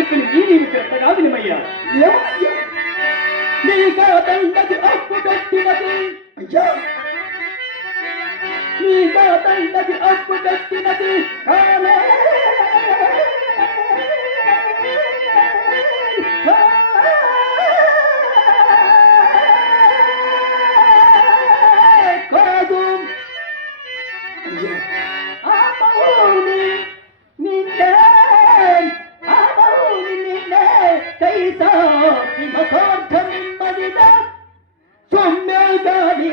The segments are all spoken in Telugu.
చెప్పిన నీవు చెత్తగా వినమయ్యా నీ తండ్రికి అప్పు కట్టినది. అయ్యా! నీ అప్పు కట్టినది. కాలే 마리다 이마칸타님 마리다 손매다리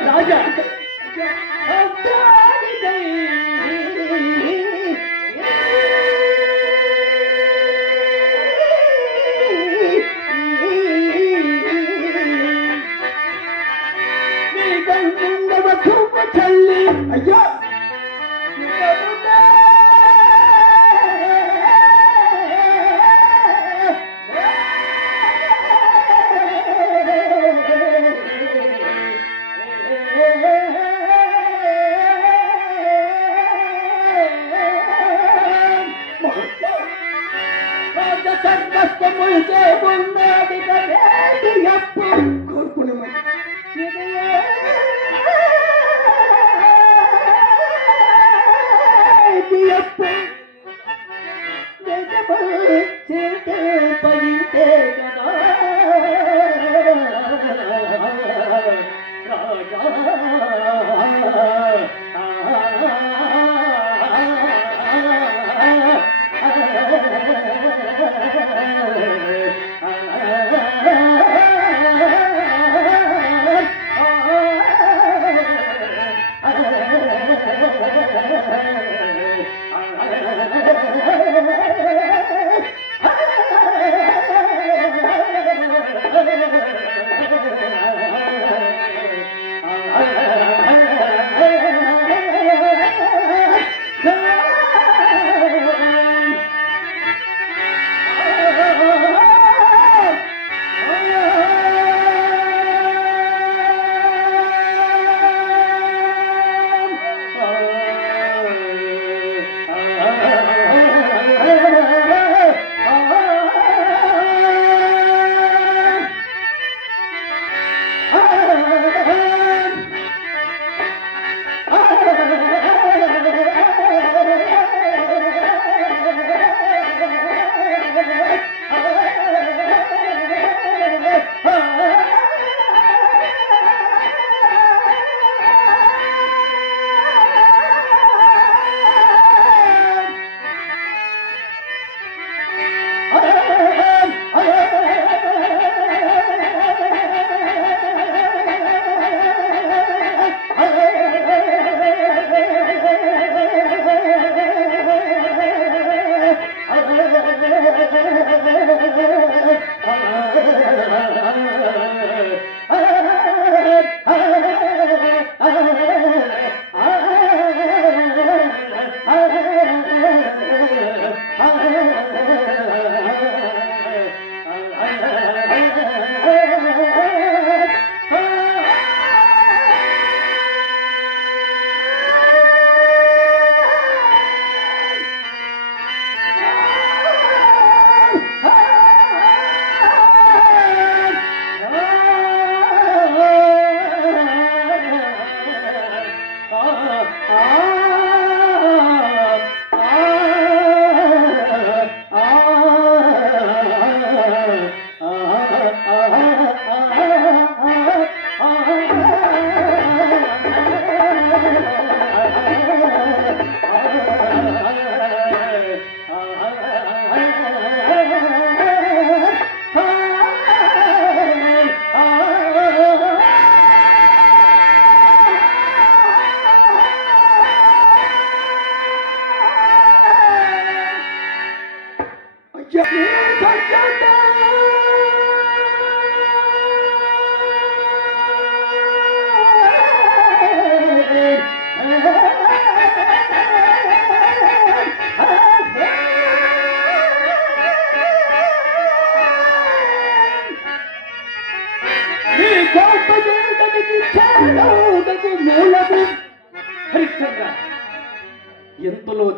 राजा புண்ணியம்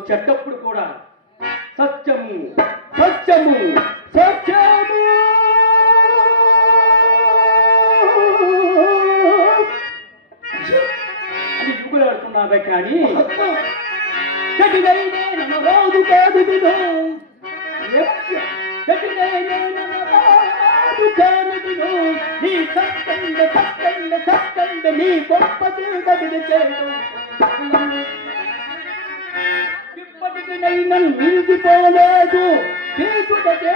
వచ్చేటప్పుడు కూడా సత్యము సత్యము సత్యము. అని యుగులాడుతున్నావే కానీ రాదు కాదు నీ సత్తండ సత్తండ సత్తండ నీ గొప్ప చేయడం ఇప్పటికి నన్ను మించిపోలేదు తీసుకుంటే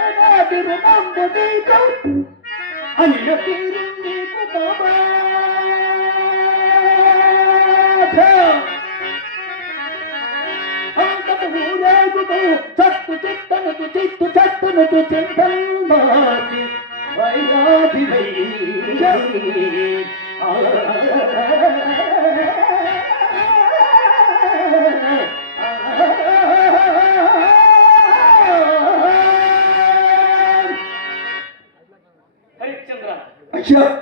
రుణంబు నీకు అని తీరు నీకు బాబా అంతకు ఊరేగుతూ చట్టు చిత్తనుకు చిత్తు వైరాధి హరిశ్చంద్ర అయ్యా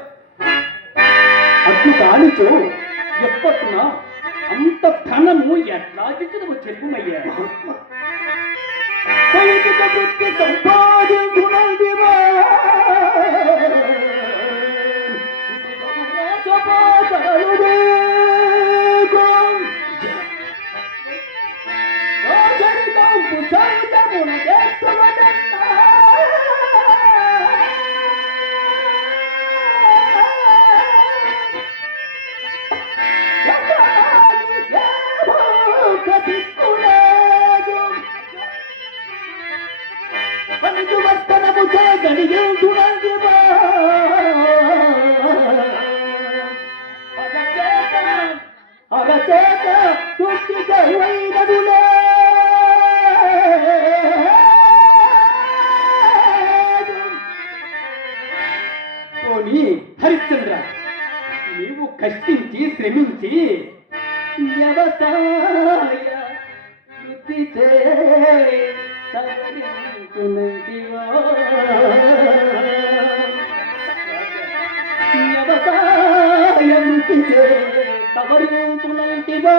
సవరించునంటివా.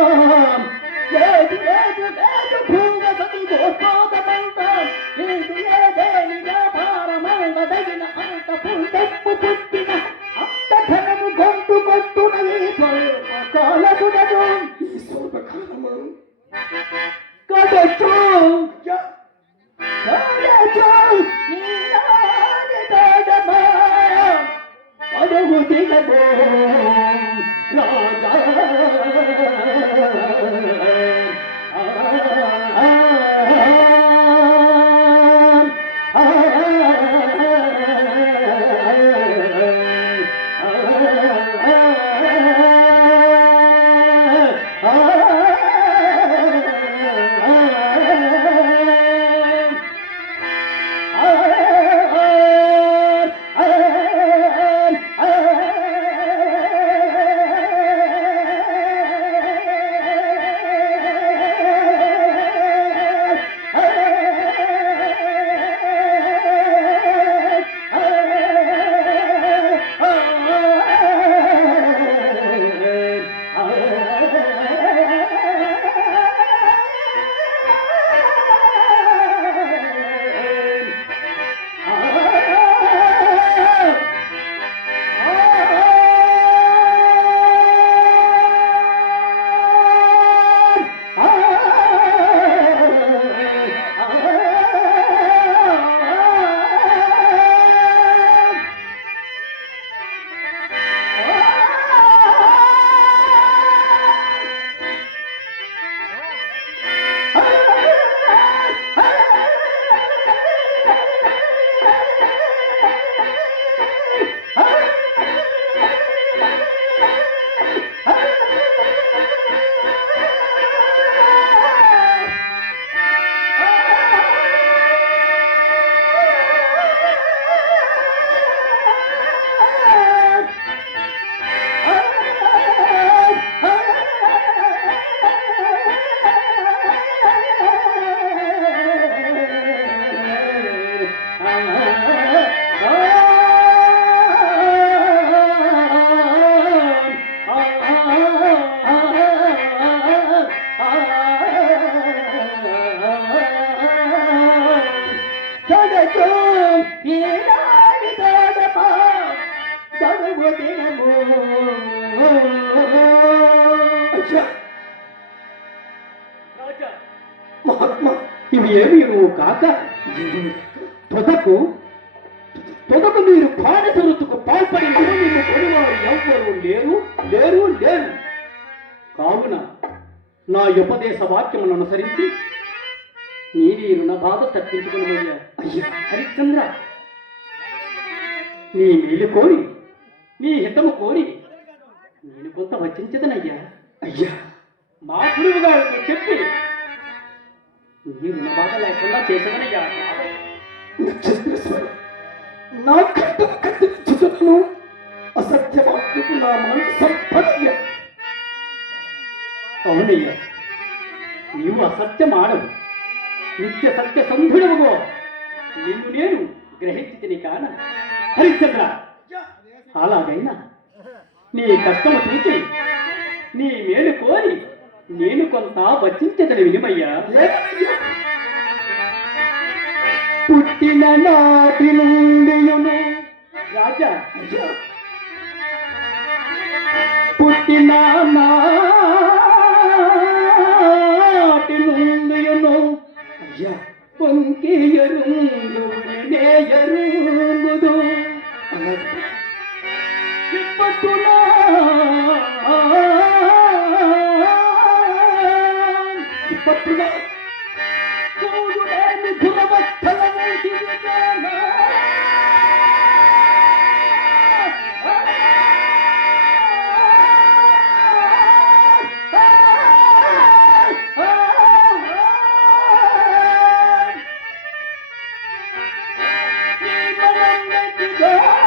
లేదు లేదు లేదు భూగతి గోపాదమంత లేదు లేదేని వ్యాపారమందదగిన అంత పుండెప్పు పుట్టిన అంత ధనము గొంతు కొట్టునది కాలమునను ఈ స్వల్ప కాలము. రాజా మహాత్మా ఇవి ఏమి కాక తొదకు తొదకు మీరు బానిసరుతుకు పాల్పడి నిన్ను కొనివారు ఎవ్వరు లేరు లేరు లేరు. కావున నా ఉపదేశ వాక్యమును అనుసరించి నీవీరు నా బాధ తప్పించుకుని అయ్యా హరిశ్చంద్ర నీ నీళ్ళు కోరి నీ హితము కోరి నేను కొంత వచించదనయ్యా. అయ్యా. మా గురువు గారికి చెప్పి నీ రుణ బాధ లేకుండా చేసదనయ్యా. నా కట్ట కట్టించుటను అసత్యవాక్యకు నా మనసు అవునయ్యా. నీవు అసత్యమాడవు నిత్య సత్య సంధుడవుగో నిన్ను నేను గ్రహించితిని కాన హరిశ్చంద్ర. అలాగైనా నీ కష్టము చూచి నీ మేలు కోరి నేను కొంత వచించదని వినిమయ్యా. పుట్టిన నాటి నుండి రాజా అయ్యా. పుట్టిన నాటి నుండియును అయ్యా. పొంకి ఎరుంగునే ఎరుంగుదు. అలా Yeah!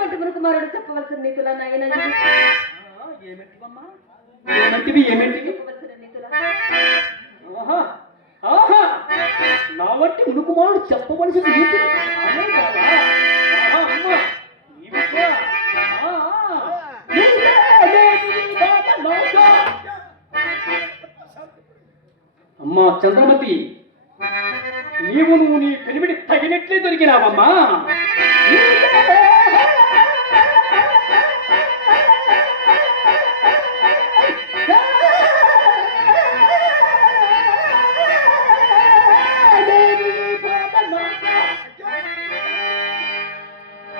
వంటి కుమారుడు చెప్పవలసిన నీతులా నాయన. ఏమిటివమ్మా? ఏమిటివి ఏమిటివి? ఆహా ఆహా. నా వంటి మునుకుమారుడు చెప్పవలసింది అమ్మా చంద్రమతి. నీవు నువ్వు నీ పెనిమిడి తగినట్లే దొరికినావమ్మా.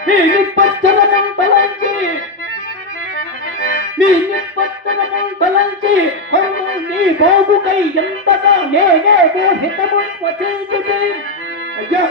నీ నిప్పచ్చన మంటలంచి నీ నిప్పచ్చన మంటలంచి కొను నీ బాబుకై ఎంతగా నేనే మోహితము వచించుతే అయ్యా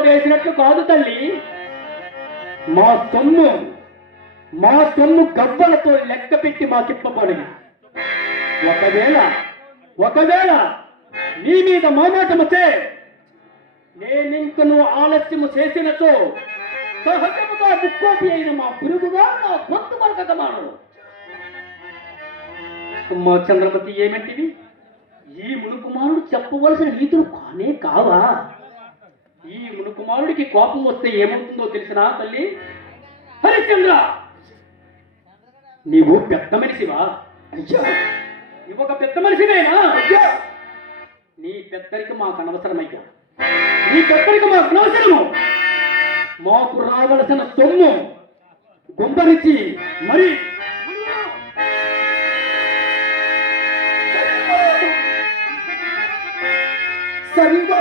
వేసినట్లు కాదు తల్లి. మా సొమ్ము మా సొమ్ము గబ్బలతో లెక్క పెట్టి మాకిప్పబడింది ఒకవేళ ఒకవేళ నీ మీద మామాటమతే నేనింకను ఆలస్యము చేసినచో సహజముగా ముక్కోపి అయిన మా పురుగుగా నా గొంతు మరకగమాను మా చంద్రపతి ఏమంటివి? ఈ మునుకుమారుడు చెప్పవలసిన నీతులు కానే కావా? ఈ మునుకుమారుడికి కోపం వస్తే ఏమవుతుందో తెలిసినా తల్లి? హరిశ్చంద్ర! నీవు పెద్ద మనిషివా? అయ్యా! నువ్వు ఒక పెద్ద మనిషివేనా? అయ్యా! నీ పెద్దరికి మాకు అనవసరమయ్యా నీ పెద్దరికి మాకు అనవసరము. మాకు రావలసిన సొమ్ము గుంపరించి మరి సరిగా